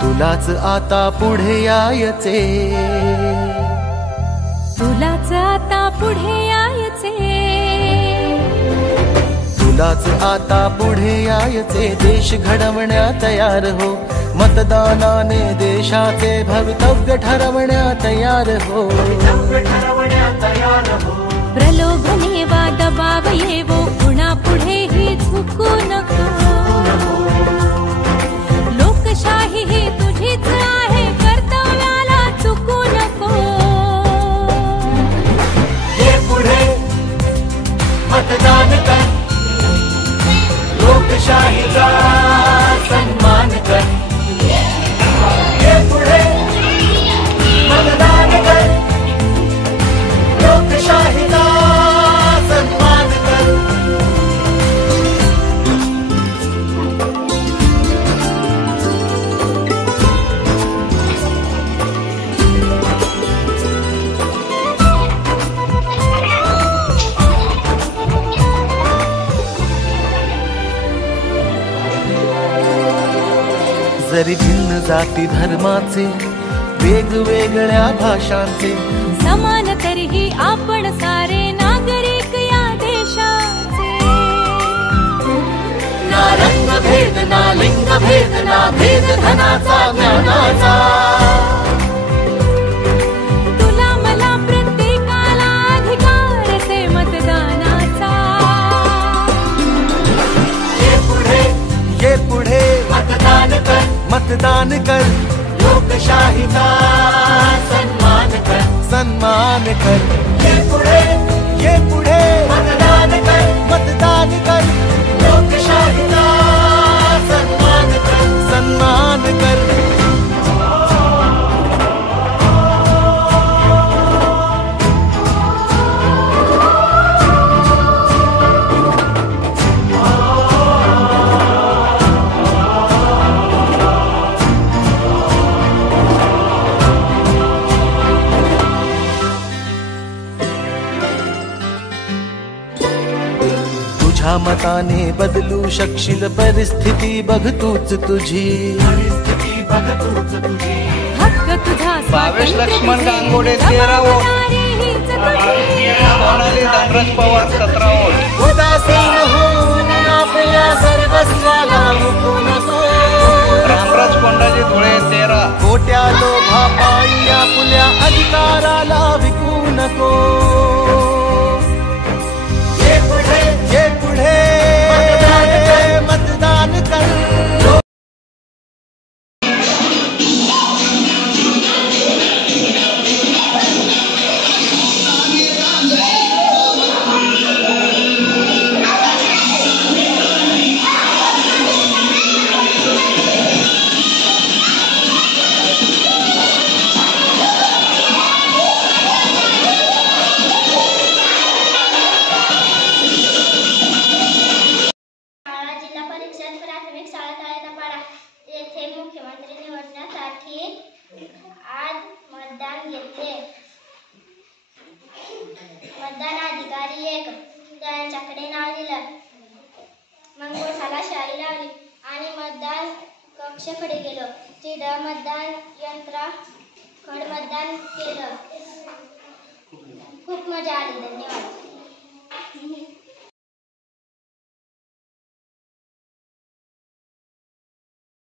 तुलाच आता पुढे यायचे, तुलाच आता पुढे यायचे, तुलाच आता पुढे यायचे. देश घडवण्या तयार हो, मतदानाने देशाचे भवितव्य ठरवण्या तयार हो. प्रलोभने वा दबाव येवो, पुन्हा पुढेही झुकू नको. लोकशाही ही तुझीच आहे, कर्तव्याला चुकू नको. ये पुढे मतदान कर, लोकशाहीचा सन्मान कर. ये पुढे मतदान कर, लोकशाहीचा सन्मान कर. जरी भिन्न जाती धर्माचे, वेगवेगळ्या भाषांचे, समान तरीही आपण सारे नागरिक या देशाचे. ना रंग भेद, ना लिंग भेद, ना भेद धनाचा ज्ञानाचा. तुला मला प्रत्येकाला अधिकार से मतदानाचा. ये पुढे, ये पुढे मतदान कर, मतदान कर. लोकशाहीचा सन्मान कर, सन्मान कर. ये पुढे, ये पुढे मतदान कर, मतदान कर. लोकशाहीचा सन्मान कर, सन्मान कर. तुझ्या मताने बदलू शकशील परिस्थिती, बघ तूच तुझी परिस्थिती, बघ तूच तुझी. हक्क तुझा भावेश लक्ष्मण गांगोडे 13 वोट, सोनाली धनराज पवार 17 वोट. उदासीन होऊन आपल्या सर्वस्वाला मुकू नको. रामराज कोंडाजी धुळे 13. खोट्या लोभापायी आपल्या अधिकाराला विकू नको. ये पुढे, ये पुढे मतदान कर. मुख्यमंत्री निवडण्यासाठी आज मतदान घेतले. मतदान अधिकारी 1 त्यांच्याकडे नाव दिलं. मग बोटाला शाई लावली आणि मतदान कक्षाकडे गेलो. तिथं मतदान यंत्राकडे मतदान केलं. खूप मजा आली. धन्यवाद.